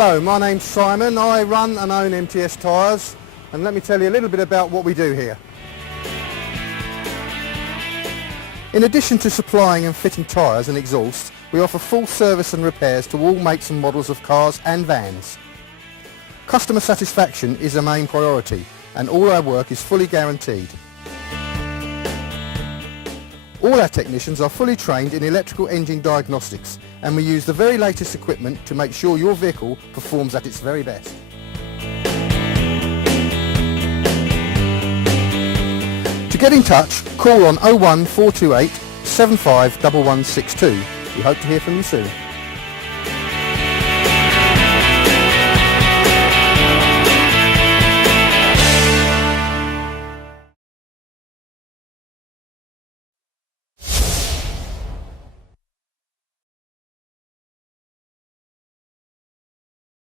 Hello, my name's Simon. I run and own MTS Tyres, and let me tell you a little bit about what we do here. In addition to supplying and fitting tyres and exhausts, we offer full service and repairs to all makes and models of cars and vans. Customer satisfaction is a main priority, and all our work is fully guaranteed. All our technicians are fully trained in electrical engine diagnostics, and we use the very latest equipment to make sure your vehicle performs at its very best. To get in touch, call on 01428 751162. We hope to hear from you soon.